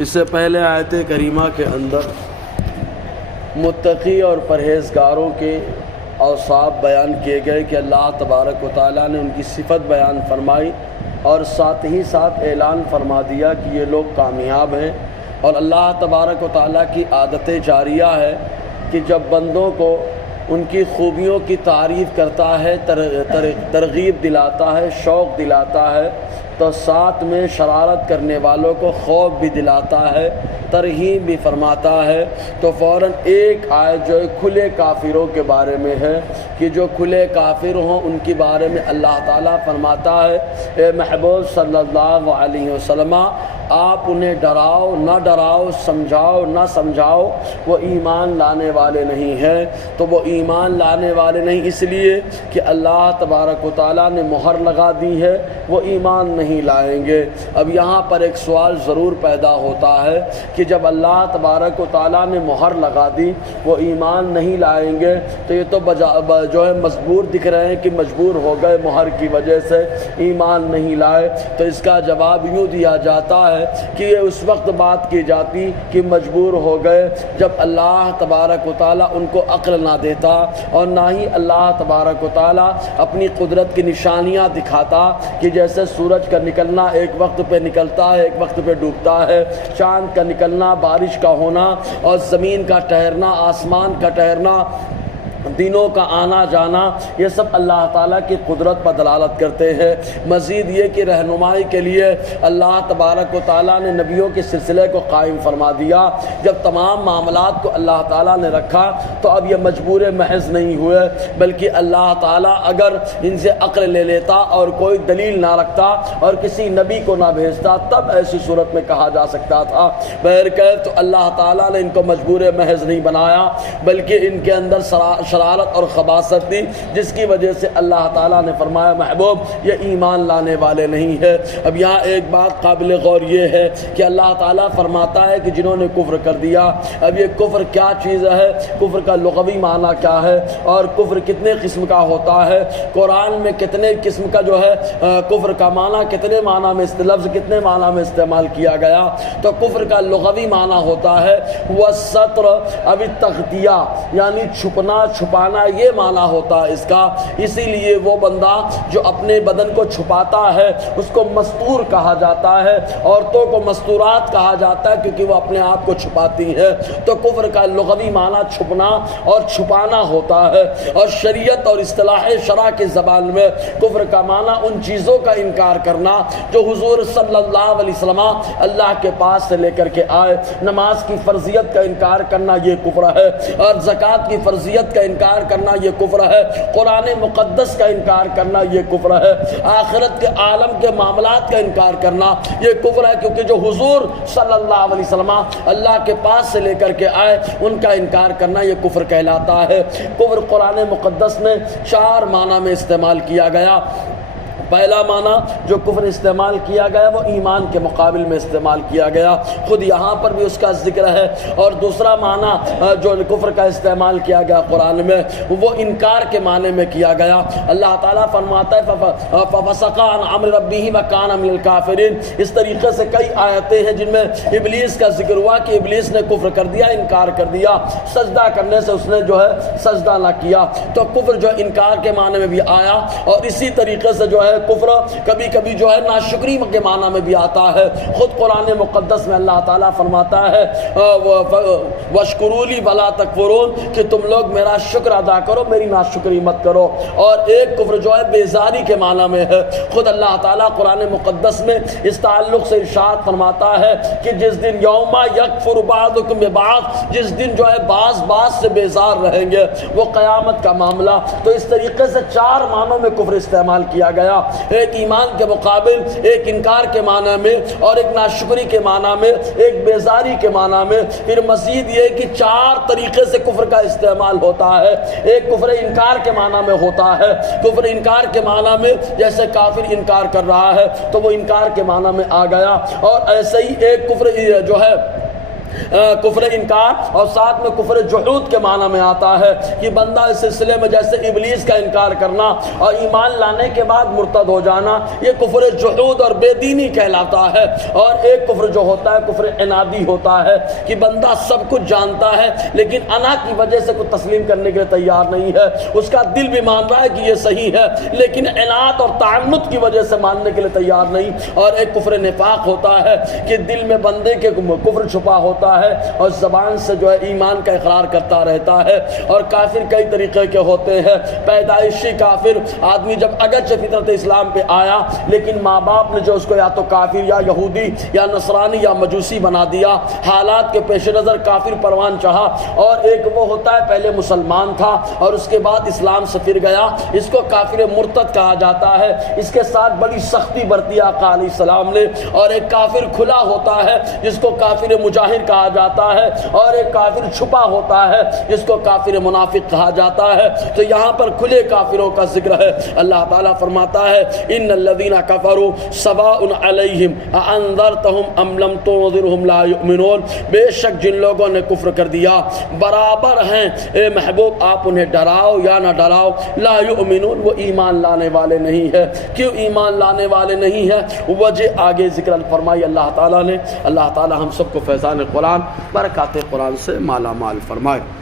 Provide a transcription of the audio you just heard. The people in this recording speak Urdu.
اس سے پہلے آیت کریمہ کے اندر متقی اور پرہیزگاروں کے اوصاف بیان کیے گئے کہ اللہ تبارک و تعالیٰ نے ان کی صفت بیان فرمائی اور ساتھ ہی ساتھ اعلان فرما دیا کہ یہ لوگ کامیاب ہیں۔ اور اللہ تبارک و تعالیٰ کی عادت جاریہ ہے کہ جب بندوں کو ان کی خوبیوں کی تعریف کرتا ہے، ترغیب دلاتا ہے، شوق دلاتا ہے، تو ساتھ میں شرارت کرنے والوں کو خوف بھی دلاتا ہے، ترغیب بھی فرماتا ہے۔ تو فوراً ایک آیت جو ہے کھلے کافروں کے بارے میں ہے کہ جو کھلے کافر ہوں ان کے بارے میں اللہ تعالیٰ فرماتا ہے، اے محبوب صلی اللہ علیہ وسلم آپ انہیں ڈراؤ نہ ڈراؤ، سمجھاؤ نہ سمجھاؤ، وہ ایمان لانے والے نہیں ہیں۔ تو وہ ایمان لانے والے نہیں اس لیے کہ اللہ تبارک و تعالیٰ نے مہر لگا دی ہے، وہ ایمان نہیں لائیں گے۔ اب یہاں پر ایک سوال ضرور پیدا ہوتا ہے کہ جب اللہ تبارک و تعالیٰ نے مہر لگا دی وہ ایمان نہیں لائیں گے، تو یہ تو جو ہے مجبور دکھ رہے ہیں کہ مجبور ہو گئے مہر کی وجہ سے ایمان نہیں لائے۔ تو اس کا جواب یوں دیا جاتا ہے کہ یہ اس وقت بات کی جاتی کہ مجبور ہو گئے جب اللہ تبارک و تعالیٰ ان کو عقل نہ دیتا اور نہ ہی اللہ تبارک و تعالیٰ اپنی قدرت کی نشانیاں دکھاتا کہ جیسے سورج کا نکلنا ایک وقت پہ نکلتا ہے، ایک وقت پہ ڈوبتا ہے، چاند کا نکلنا، بارش کا ہونا اور زمین کا ٹھہرنا، آسمان کا ٹھہرنا، دنوں کا آنا جانا، یہ سب اللہ تعالیٰ کی قدرت پر دلالت کرتے ہیں۔ مزید یہ کہ رہنمائی کے لیے اللہ تبارک و تعالیٰ نے نبیوں کے سلسلے کو قائم فرما دیا۔ جب تمام معاملات کو اللہ تعالیٰ نے رکھا تو اب یہ مجبور محض نہیں ہوئے، بلکہ اللہ تعالیٰ اگر ان سے عقل لے لیتا اور کوئی دلیل نہ رکھتا اور کسی نبی کو نہ بھیجتا تب ایسی صورت میں کہا جا سکتا تھا۔ بہرکیف تو اللہ تعالیٰ نے ان کو مجبور محض نہیں بنایا، بلکہ ان کے اندر شرارت اور خباثت تھی، جس کی وجہ سے اللہ تعالیٰ نے فرمایا محبوب یہ ایمان لانے والے نہیں ہے۔ اب یہاں ایک بات قابل غور یہ ہے کہ اللہ تعالیٰ فرماتا ہے کہ جنہوں نے کفر کر دیا۔ اب یہ کفر کیا چیز ہے، کفر کا لغوی معنی کیا ہے اور کفر کتنے قسم کا ہوتا ہے، قرآن میں کتنے قسم کا جو ہے کفر کا معنی کتنے معنی میں لفظ کتنے معنی میں استعمال کیا گیا۔ تو کفر کا لغوی معنی ہوتا ہے والستر اب التغطیہ، یعنی چھپنا، چھپانا، یہ معنی ہوتا ہے اس کا۔ اسی لیے وہ بندہ جو اپنے بدن کو چھپاتا ہے اس کو مستور کہا جاتا ہے، عورتوں کو مستورات کہا جاتا ہے کیونکہ وہ اپنے آپ کو چھپاتی ہے۔ تو کفر کا لغوی معنی چھپنا اور چھپانا ہوتا ہے، اور شریعت اور اصطلاح شرع کی زبان میں کفر کا معنی ان چیزوں کا انکار کرنا جو حضور صلی اللہ علیہ وسلم اللہ کے پاس سے لے کر کے آئے۔ نماز کی فرضیت کا انکار کرنا یہ کفر ہے، اور زکوٰۃ کی فرضیت کا انکار کرنا یہ کفر ہے، قرآن مقدس کا انکار کرنا یہ کفر ہے، آخرت کے عالم کے معاملات کا انکار کرنا یہ کفر ہے، کیونکہ جو حضور صلی اللہ علیہ وسلم اللہ کے پاس سے لے کر کے آئے ان کا انکار کرنا یہ کفر کہلاتا ہے۔ کفر قرآن مقدس میں 4 معنی میں استعمال کیا گیا۔ پہلا معنی جو کفر استعمال کیا گیا وہ ایمان کے مقابل میں استعمال کیا گیا، خود یہاں پر بھی اس کا ذکر ہے۔ اور دوسرا معنی جو کفر کا استعمال کیا گیا قرآن میں وہ انکار کے معنی میں کیا گیا۔ اللہ تعالیٰ فرماتا ہے فَفَسَقَ عَنْ أَمْرِ رَبِّهِ وَكَانَ مِنَ الْكَافِرِينَ۔ اس طریقے سے کئی آیتیں ہیں جن میں ابلیس کا ذکر ہوا کہ ابلیس نے کفر کر دیا، انکار کر دیا، سجدہ کرنے سے اس نے جو ہے سجدہ نہ کیا۔ تو کفر جو انکار کے معنی میں بھی آیا، اور اسی طریقے سے جو ہے کفر کبھی کبھی جو ہے ناشکری کے معنی میں بھی آتا ہے۔ خود قرآن مقدس میں اللہ تعالیٰ فرماتا ہے وَاشْكُرُوا لِي وَلَا تَكْفُرُونَ کہ تم لوگ میرا شکر ادا کرو، میری ناشکری مت کرو۔ اور ایک کفر جو ہے بیزاری کے معنی میں ہے۔ خود اللہ تعالیٰ قرآن مقدس میں اس تعلق سے ارشاد فرماتا ہے کہ جس دن یوم یکفر بعضکم ببعض، جس دن جو ہے بعض سے بیزار رہیں گے، وہ قیامت کا معاملہ۔ تو اس طریقے سے 4 معنوں میں کفر استعمال کیا گیا، ایک ایمان کے مقابل، ایک انکار کے معنی میں، اور ایک ناشکری کے معنی میں، ایک بیزاری کے معنی میں۔ پھر مزید یہ کہ 4 طریقے سے کفر کا استعمال ہوتا ہے۔ ایک کفر انکار کے معنی میں ہوتا ہے، کفر انکار کے معنی میں جیسے کافر انکار کر رہا ہے تو وہ انکار کے معنی میں آ گیا۔ اور ایسے ہی ایک کفر جو ہے کفر انکار اور ساتھ میں کفر جحود کے معنی میں آتا ہے کہ بندہ اس سلسلے میں جیسے ابلیس کا انکار کرنا اور ایمان لانے کے بعد مرتد ہو جانا، یہ کفر جحود اور بے دینی کہلاتا ہے۔ اور ایک کفر جو ہوتا ہے کفر عنادی ہوتا ہے کہ بندہ سب کچھ جانتا ہے لیکن انا کی وجہ سے کچھ تسلیم کرنے کے لیے تیار نہیں ہے، اس کا دل بھی مان رہا ہے کہ یہ صحیح ہے لیکن عناد اور تعنت کی وجہ سے ماننے کے لیے تیار نہیں۔ اور ایک کفر نفاق ہوتا ہے کہ دل میں بندے کے کفر چھپا ہوتا ہے اور زبان سے جو ہے ایمان کا اقرار کرتا رہتا ہے۔ اور کافر کئی طریقے کے ہوتے ہیں، پیدائشی کافر آدمی جب اگرچہ فطرت اسلام پہ آیا لیکن ماں باپ نے جو اس کو یا تو کافر یا یہودی یا نصرانی یا مجوسی بنا دیا، حالات کے پیش نظر کافر پروان چاہا۔ اور ایک وہ ہوتا ہے پہلے مسلمان تھا اور اس کے بعد اسلام سے پھر گیا، اس کو کافر مرتد کہا جاتا ہے، اس کے ساتھ بڑی سختی برتی آقا علیہ السلام نے۔ اور ایک کافر کھلا ہوتا ہے جس کو کافر مجاہر کہا جاتا ہے، اور ایک کافر چھپا ہوتا ہے جس کو کافر منافق کہا جاتا ہے۔ تو یہاں پر کھلے کافروں کا ذکر ہے۔ اللہ تعالیٰ فرماتا ہے ان الذین کفروا سواء علیہم اانذرتهم ام لم تنذرهم لا یؤمنون، بے شک جن لوگوں نے کفر کر دیا برابر ہیں اے محبوب آپ انہیں ڈراؤ یا نہ ڈراؤ، لا یؤمنون وہ ایمان لانے والے نہیں ہے۔ کیوں ایمان لانے والے نہیں ہے؟ وجہ آگے ذکر فرمائی اللہ تعالیٰ نے۔ اللہ تعالیٰ ہم سب کو فیضان قرآن برکات قرآن سے مالا مال فرمائے۔